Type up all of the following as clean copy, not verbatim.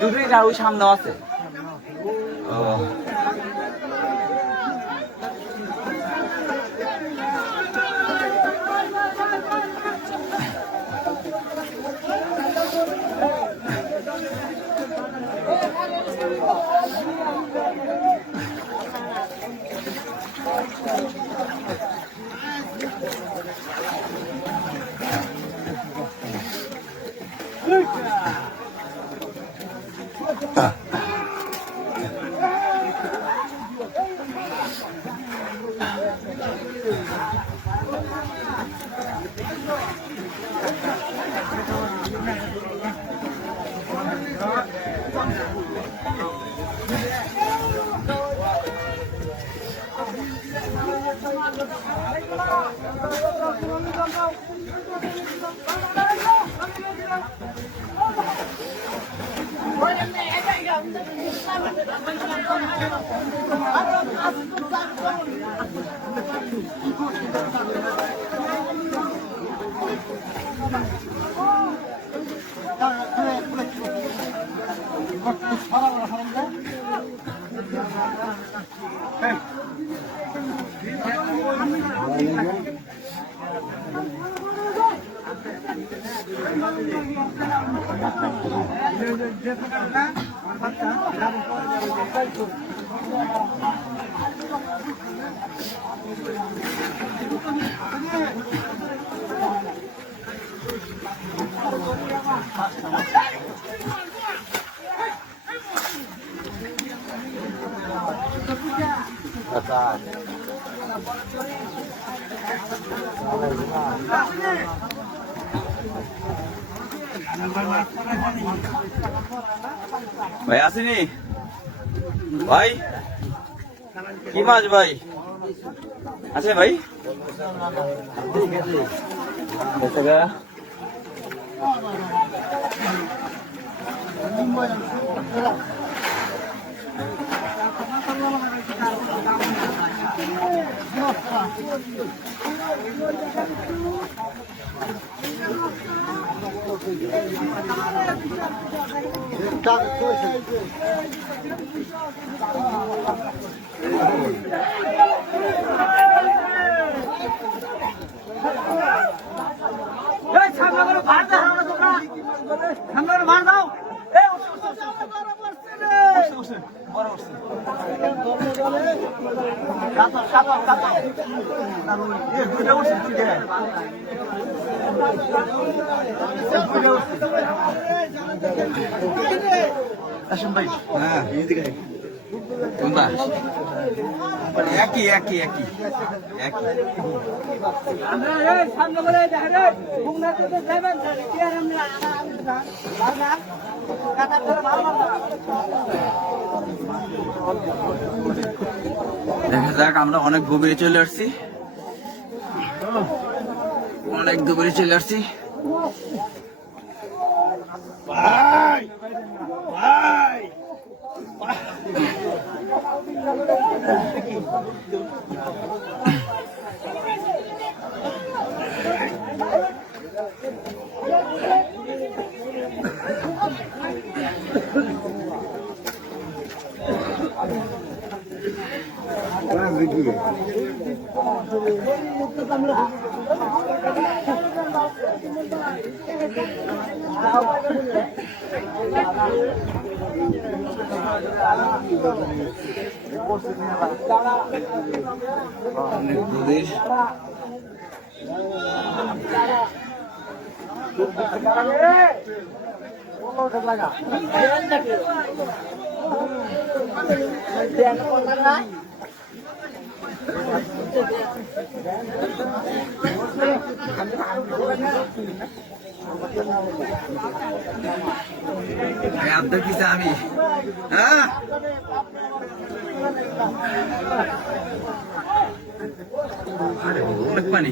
দুটোই না ওই সামনে আছে। ও ভাই আসেনি ভাই, কি মাছ ভাই আছে ভাই? একই একই একই একই দেখা যাক। আমরা অনেক গভীরে চলে আসছি, অনেক গভীরে চলে আসছি। আব্দুল কিসা আমি হ্যাঁ আরে অনেক পানি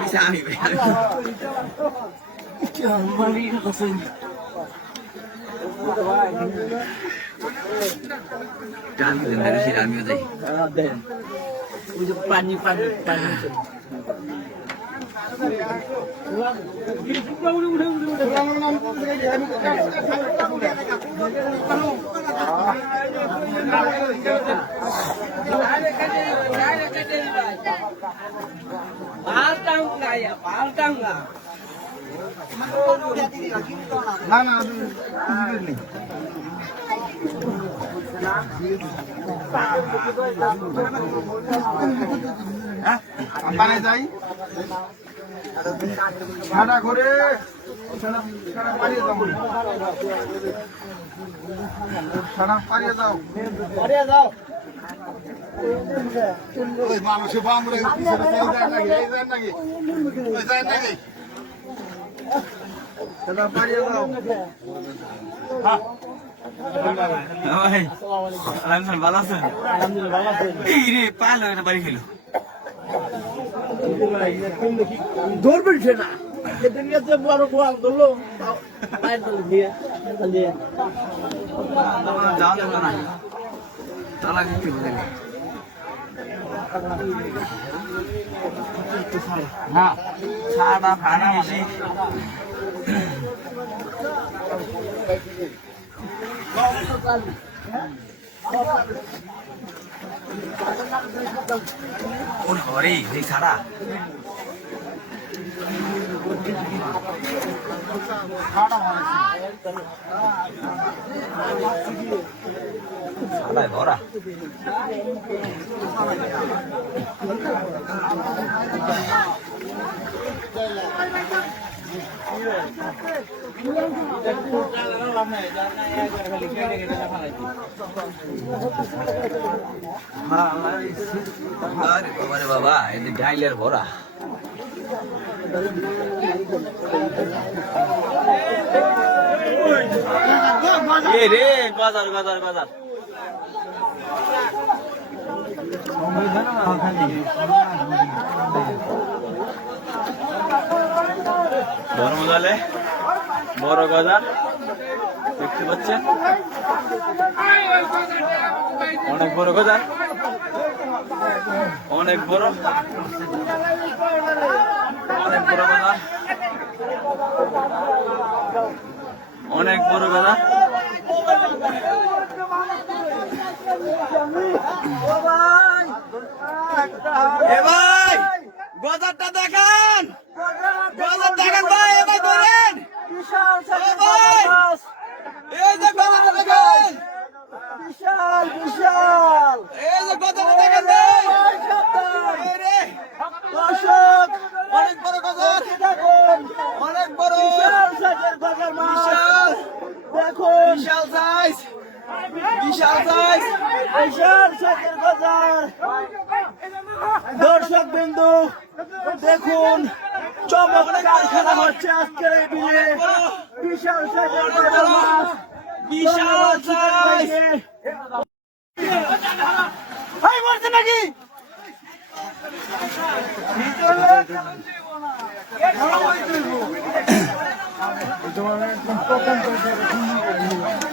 bisa ami Dami dari si Dami tadi. Udah pani. Paltang nggak? Mana? Apa যাই ছাড়া করে ছাড়া পারিয়ে দাও ছাড়া পারিয়ে দাও ওই মানুষে বামরে পিছনে যায় নাকি ছাড়া পারিয়ে দাও হ্যাঁ ভাই ভালো আছেন এই রে পালো এটা বাড়ি খেলো ধরবেন সেটা বড় গোয়াল ধরলো হ্যাঁ ছাড়া ভাড়া বেশি কোন ঘরে এই ছাড়া ছাড়ায় ভরা আরে বাবা রে বাবা এই ডাইলের ভরা এ রে বাজার ধর্মজালে বড় গজার দেখতে পাচ্ছেন অনেক বড় গজার অনেক বড় গজার অনেক বড় গজার ভাই গজারটা দেখান ভাই এবার ধরেন এই যে গজারটা দেখেন বিশাল এই যে গজারটা দেখেন দর্শক অনেক বড় গজার অনেক বড় দেখুন বিশাল সাইজের গজার দর্শক বিন্দু দেখুন চমৎকার খেলা হচ্ছে আজকের এই বিলে বিশাল সাইজের গজার মাছ বিশাল সাইজ ভাই মরছে নাকি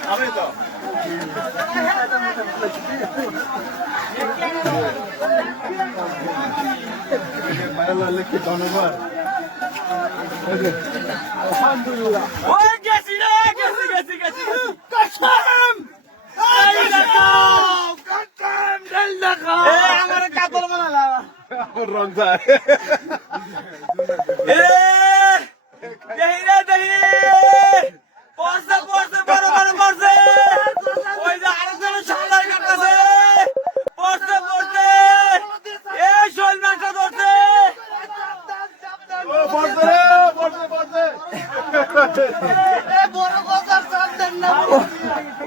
আমি তো ধন্যবাদ রং যায়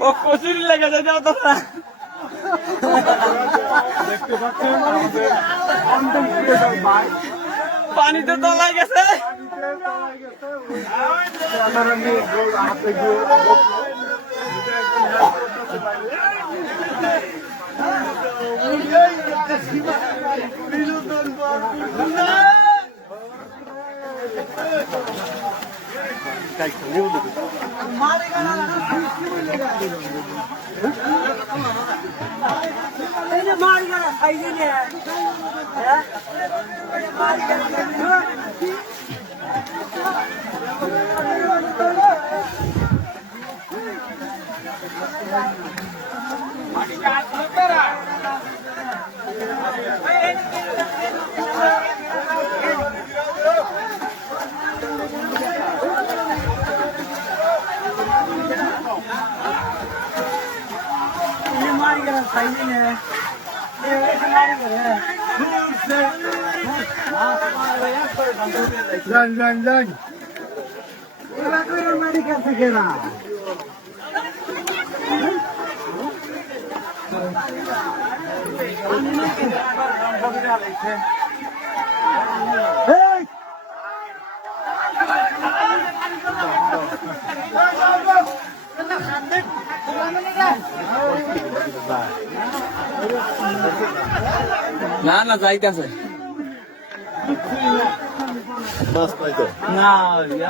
ও কচুরি লেগে যায় যাও তো না। দেখতে পাচ্ছেন আমাদের কন্টেন্ট ক্রিয়েটর ভাই পানিতে তলায় গেছে। সাধারণত হাতে গিয়ে যান না না যাইতেছে মাছ পাইতো না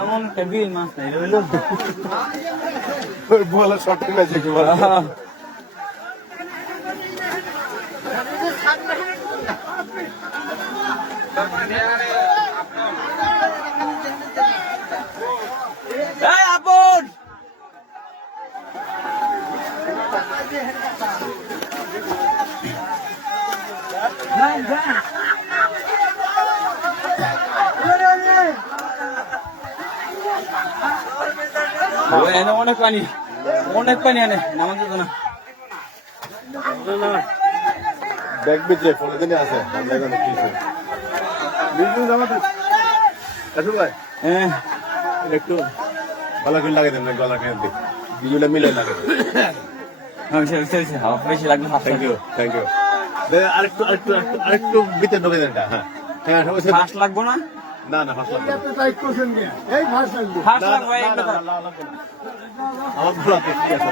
এমন কেবিল মাছ নাই রইল। বলা শর্ট গেছে কি বলা এই আপন এনে অনেক পানি আনে নামান যেত না। ব্যাগ বিচে ফোনে দিনে আছে আমরা জানি কি আছে বিজু জামাতে আসু ভাই হ্যাঁ একটু গলা কিল লাগে দেন গলা কেন দি বিজুটা মিলে লাগে বেশি লাগবে। থ্যাংক ইউ দে আরেকটু ভিতরে ঢোকে দেন হ্যাঁ হ্যাঁ ফার্স্ট লাগবো না না না ফাঁস লাগবে ফার্স্ট লাগবে একটা তো। আমার বলা ঠিক আছে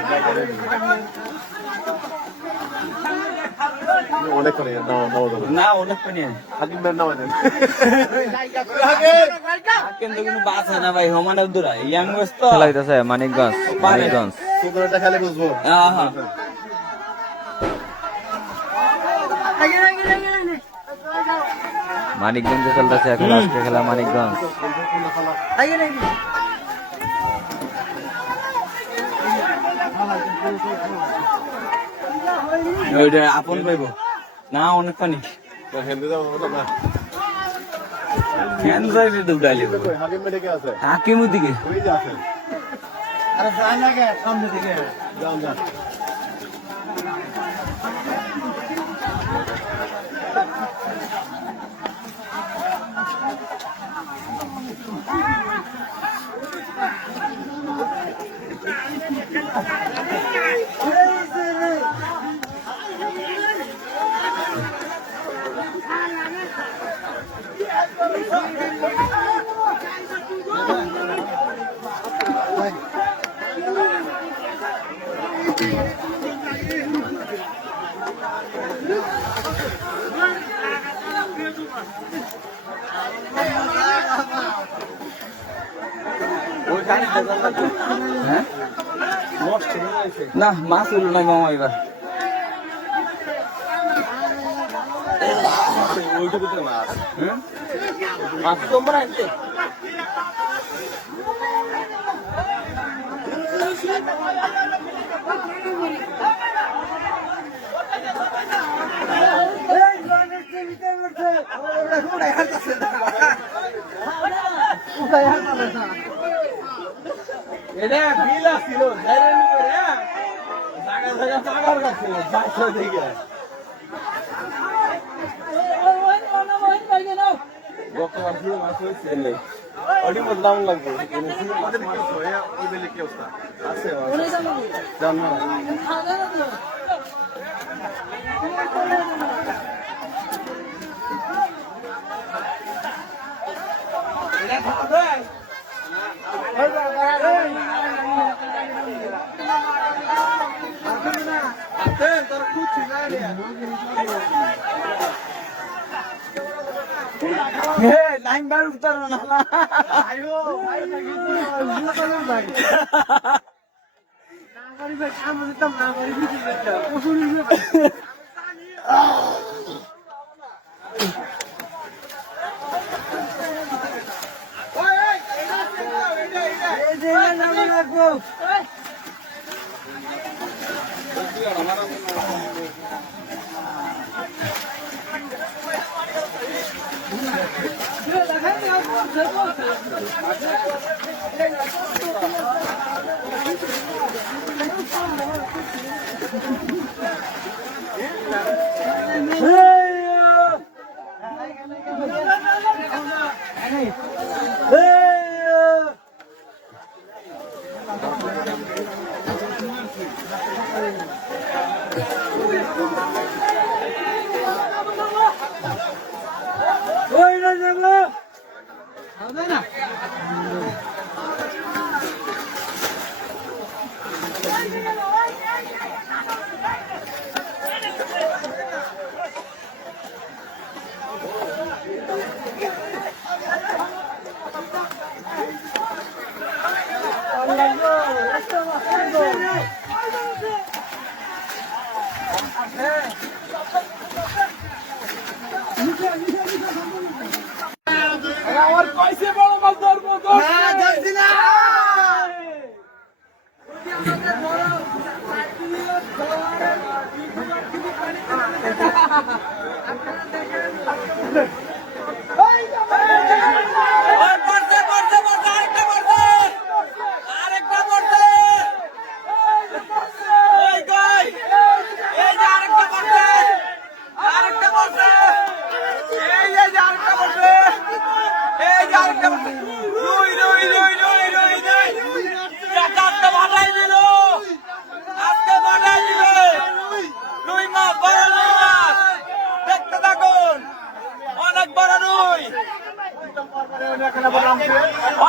অনেক করে নাও না অনেক পানি আনে হাকিম ভাই নাও দেন কিন্তু কোনো বাস হয় না ভাই হোমানের দূরা ইয়াং বয়স তো খেলাইতেছে মানিকগঞ্জ সুন্দরটা খেলে বুঝবো আহা মানিকগঞ্জে চলতেছে এখন লাস্টের খেলা মানিকগঞ্জ। ওইটা আপন পাইব না অনেক পানি হেন্দে দাও না ফ্যান যাইতে দৌড়াইলে হাকিম ভাই কে আছে হাকিমুর দিকে ওই যে আছে আরে যাই না কে সামনে দিকে যাও যাও হ্যাঁ না মাছ হইল না মামা এবার মাছ তোমরা আনতে এটা বিল আসছিল জাইরেন করে জায়গা জায়গা টাকার কাছে বাইরে দিকে গতবার মাছ হয়েছে অডি মত দাম লাগবে আমাদের মাছ হয় ওই বেলে কি অবস্থা আছে জানো না এটা খাবে তোর খুঁজছি না লাইন বার উঠতার না আমার কইছে বড় মাছ ধরবো তো হ্যাঁ ধরছি না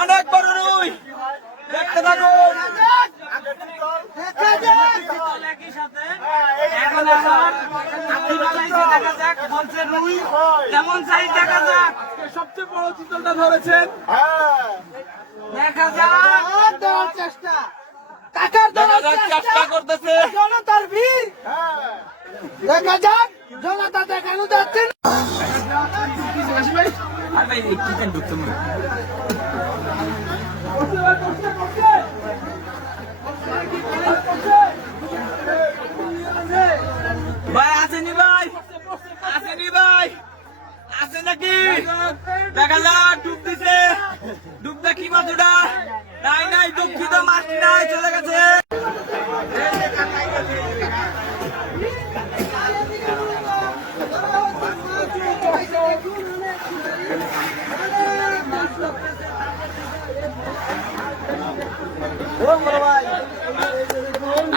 অনেক বড় রুই দেখতে থাকুন কেমন সাইজ দেখা যাক সবচেয়ে বড় চিতলটা ধরেছেন দেখা যাক দেওয়ার চেষ্টা কাকার দেওয়ার চেষ্টা করতেছে জনতার ভিড় দেখা যাক জনতা দেখানো যাচ্ছে ভাই আসেনি ভাই আসেনি ভাই আসে নাকি দেখা যাক ডুব দিছে ডুব দেখি মাছটা নাই নাই দুঃখিত মাছটি নাই চলে গেছে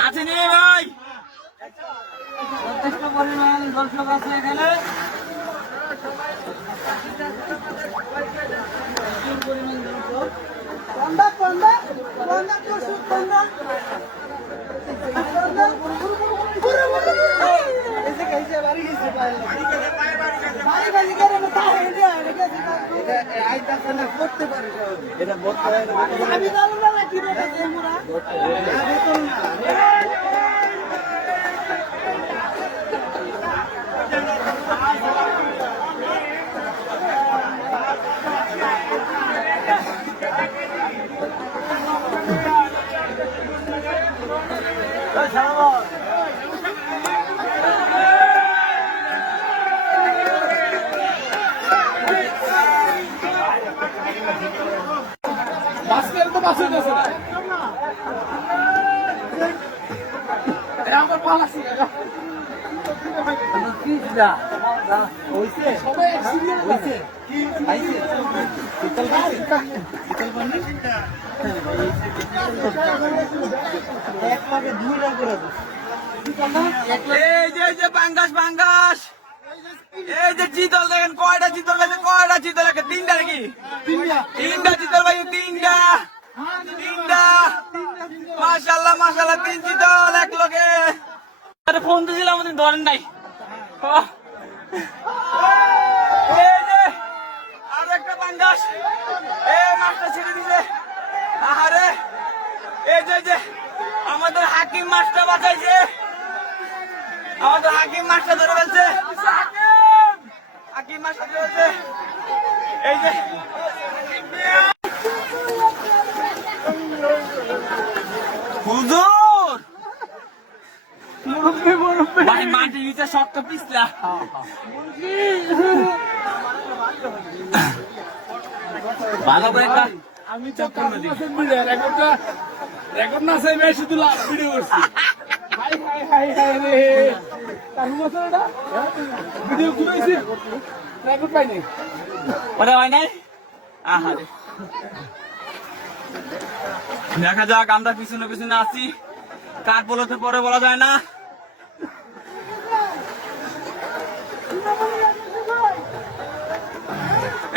আসেনি ভাই যথেষ্ট পরিমাণ দর্শক আছে এখানে এটা বাসের তো বাসে গেছে না আমার পালাছি এই যে পাঙ্গাস পাঙ্গাস, এই যে চিতল দেখেন কয়টা চিতল আছে, কয়টা চিতল আছে, তিনটা নাকি? তিনটা চিতল ভাই, তিনটা মাশাআল্লাহ মাশাআল্লাহ, 3 চিতল এক লোকে। আরে ফোন তো ছিল আমাদের ধরেন নাই। এই যে আর একটা পাঙ্গাস, এই মাছটা ছেড়ে দিছে। আরে এই যে আমাদের হাকিম মাছটা বাঁচাইছে, আমাদের হাকিম মাছটা ধরে ফেলছে, হাকিম মাছটা ধরে ফেলছে। এই যে হুজুর ভাই মাটি নিচে শক্ত পিছলা। ভালো করে আমি তো রেকর্ড না চাই ভাই, শুধু ভিডিও করছি। হাই হাই হাই হাই রে, তার মতটা ভিডিও কি হইছে, রেকর্ড পাইনি। ওটা হয় নাই। আহারে দেখা যাক, আমরা পিছনে পিছনে আছি, কার বলতে পরে বলা যায় না।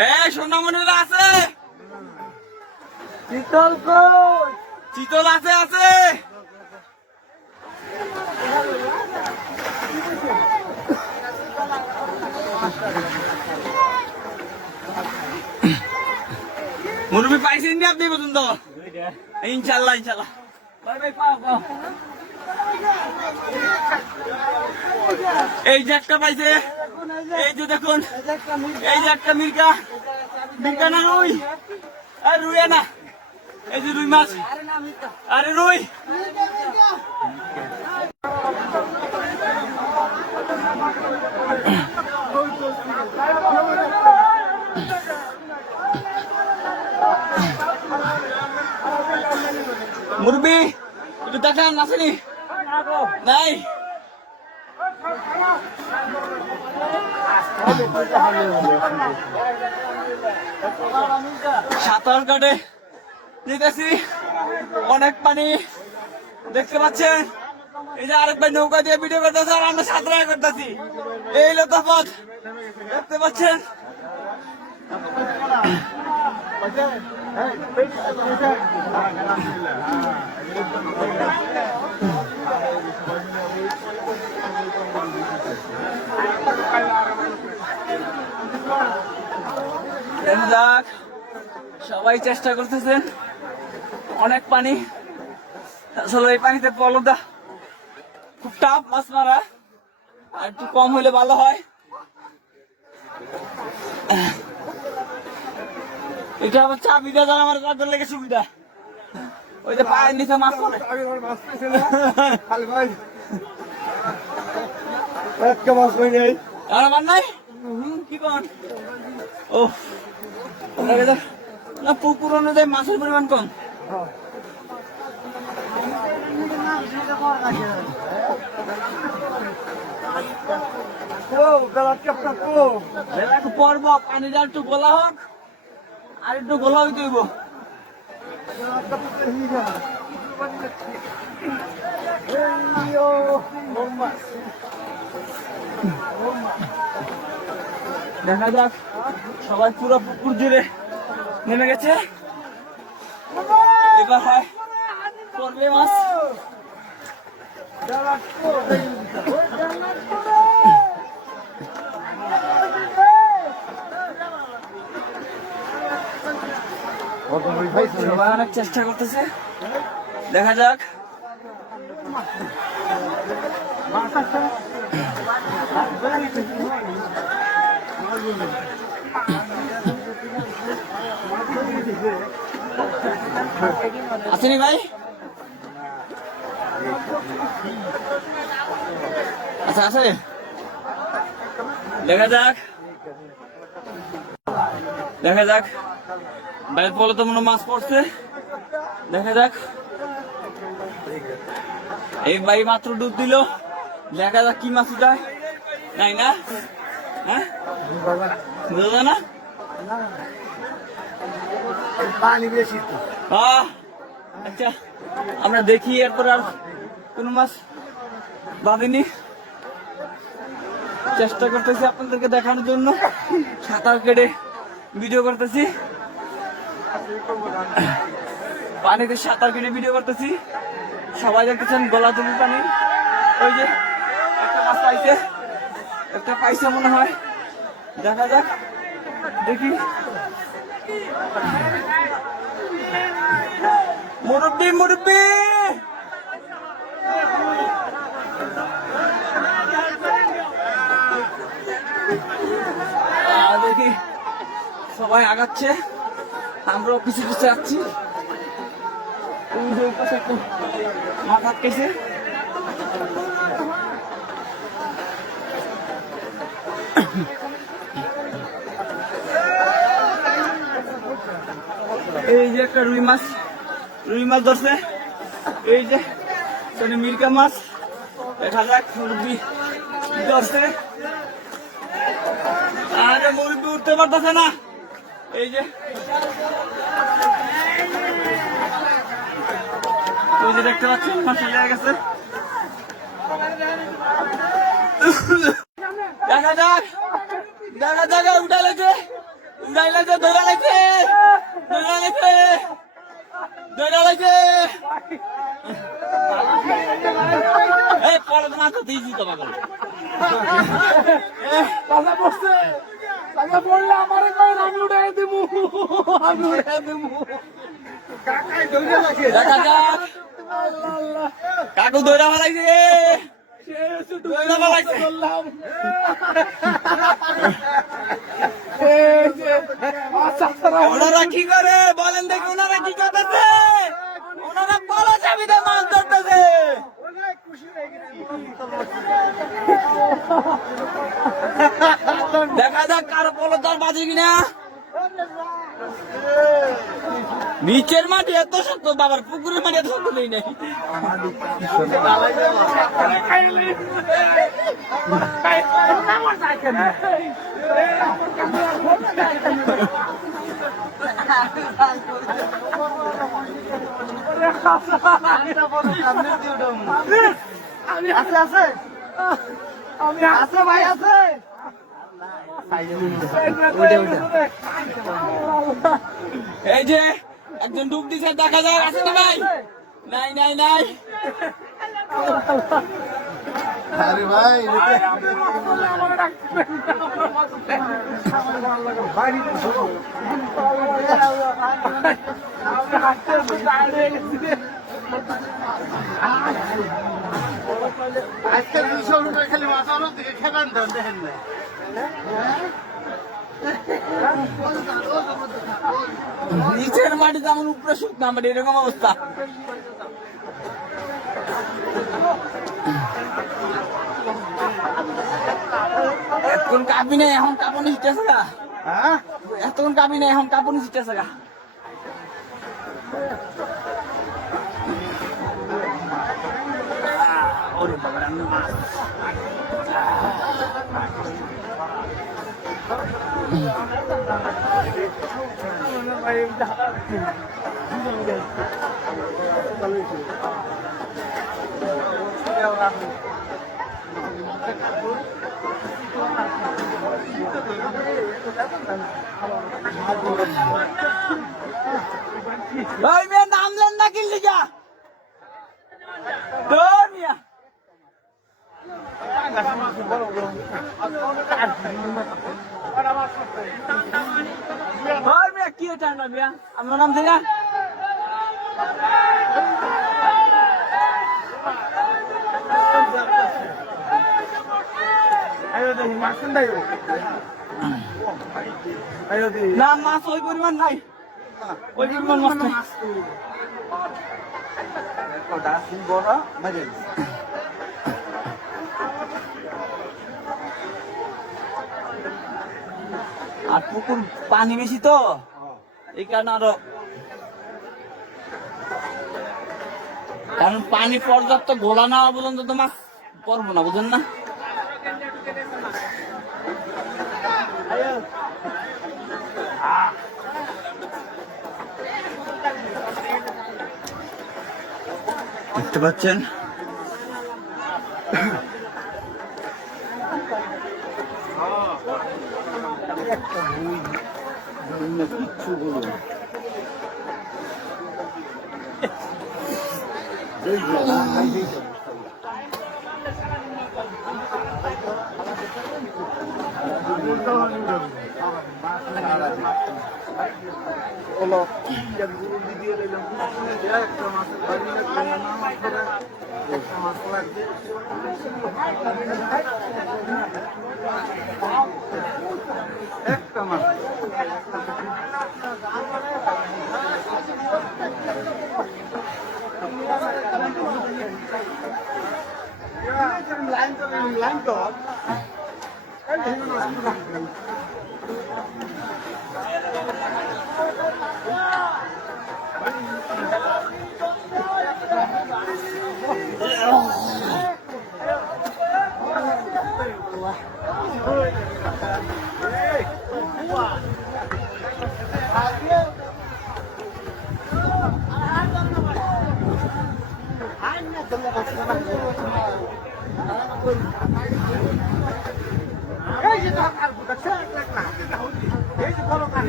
এই সোনামণিরা আছে, শীতল কই? চিতল আছে আছে। মুরব্বী পাইছেন নি আপনি পর্যন্ত? ইনশাল্লাহ ইনশাল্লাহ। এই যে একটা পাইছে, এই যে দেখুন, এই যে একটা মির্কা, মির্কা না রুই, আর রুই না, এই যে রুই মাছ, আরে রুই। মুরব্বী একটু দেখান, আসেনি নাই? সাঁতার কাটে যেতেছি, অনেক পানি দেখতে পাচ্ছেন। এই যে আরেক ভাই নৌকা দিয়ে ভিডিও করতেছে, আর আমরা সাঁতার করতেছি, এই হলো তফাৎ, দেখতে পাচ্ছেন। যাক, সবাই চেষ্টা করতেছেন, অনেক পানি, আসলে এই পানিতে পলদা খুব টাফ মাছ মারা, আর একটু কম হইলে ভালো হয়। এটা আবার চাবিটা যারা আমার কাজের লেগে সুবিধা, ওই যে পায়ের নিচে মাছ পড়ে। আর আমার নাই কি কর ও না, পুকুর অনুযায়ী মাছের পরিমাণ কম। পর্ব পানিটা একটু গোলা হোক, আর একটু গোলা হইতে হইব। দেখা যাক, সবাই পুরো পুকুর জুড়ে নেমে গেছে, এবার হয় পড়বে মাছ। সবাই অনেক চেষ্টা করতেছে, দেখা যাক। আসেনি ভাই? আচ্ছা আছে, দেখা যাক দেখা যাক। বাইরে পলে তো মনে মাছ পড়ছে, দেখা যাক। এই ভাই মাত্র ডুব দিল, দেখা যাক কি মাছ উঠায়। নাই না? হ্যাঁ বোঝা যায় না? পানি বেশি তো। আচ্ছা আমরা দেখি, এরপর আর কোনো মাছ বাঁধিনি। চেষ্টা করতেছি আপনাদেরকে দেখানোর জন্য, সাঁতার কেটে ভিডিও করতেছি, পানিতে সাঁতার কেটে ভিডিও করতেছি। সবাই দেখতেছেন গলা তুলি পানি। ওই যে একটা মাছ পাইছে, একটা পাইছে মনে হয়, দেখা যাক, দেখি। মুরব্বি মুরব্বি দেখি সবাই আগাচ্ছে, আমরাও কিছু কিছু যাচ্ছি। মাথা কেছে এই যে একটা রুই মাছ ধরছে, এই যে মির্কা মাছ, দেখা যাক মুরব্বি ধরছে। আরে মুরব্বি উঠতে পারতেছে না, এই যে দেখতে পাচ্ছেন মাছ লেগে গেছে। দেখা যাক উঠা লাগছে, ধরা লাগছে। এই পরে তো মাছ দিয়েছি তো পাগল। পড়লে আমারে কয়েন আমি উঠাই দেবো। দেখা যাক কাকু দৌড়া ফেলাইছে, বললাম ওনারা কি করে বলেন দেখি, ওনারা কি করতেছে? ওনারা বলা চাবিতে মাছ ধরতেছে। দেখা যাক কারো পলো তার বাজে কিনা। নিচের মাটি এত শক্ত, বাবার পুকুরের মাটি এত শক্ত নেই নাই। আছে ভাই আছে। এই যে একজন ডুব দিছে, দেখা যায় আছে না ভাই? নাই। আরে ভাই আজকে 200 টাকা খালি মাছ আনো দিকে খেলান দেন, দেখেন না নিচের মাটি যেমন উপরে শুকনা মাটি, এরকম অবস্থা। এতক্ষণ কাঁপি নেই, এখন কাঁপুনি শিখতেছে গা। এতক্ষণ কাঁপি নেই, এখন কাঁপুনি শিখতেছে গা। ভাই মেয়ে নামলেন না কি লিগা? মিয়া ভাই মিয়া কি এটা না মিয়া, আমার নাম দিলা না, মাছ ওই পরিমাণ নাই, ওই পরিমাণ মাছ নাই। আর পুকুর পানি বেশি তো, এই কারণে আরো, কারণ পানি পর্যাপ্ত ঘোলা না হওয়া পর্যন্ত তো মাছ পড়বো না, বুঝেন না? দেখতে পাচ্ছেন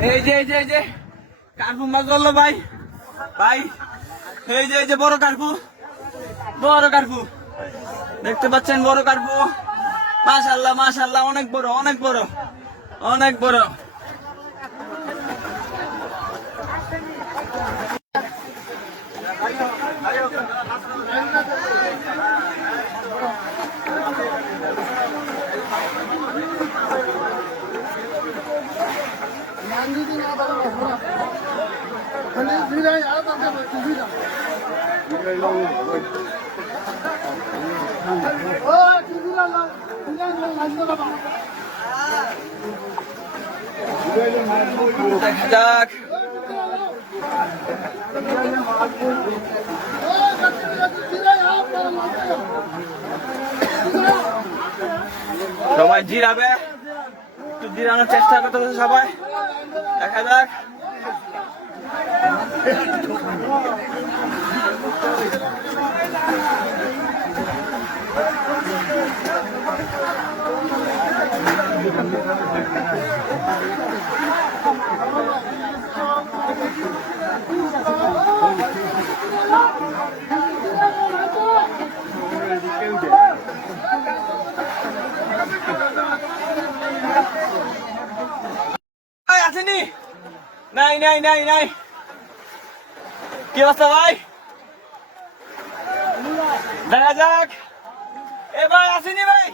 এই যে কার্পু মাছ ধরলো ভাই ভাই, এই যে বড় কার্পু দেখতে পাচ্ছেন, বড় কার্পু। মাশাআল্লাহ মাশাআল্লাহ, অনেক বড়। দেখা যাক। সবাই জিরাবে, একটু জিরানোর চেষ্টা করতেছে সবাই, দেখা যাক। আসেনি? নাই। কি অবস্থা ভাই? দেখা যাক। এ ভাই আসেনি ভাই।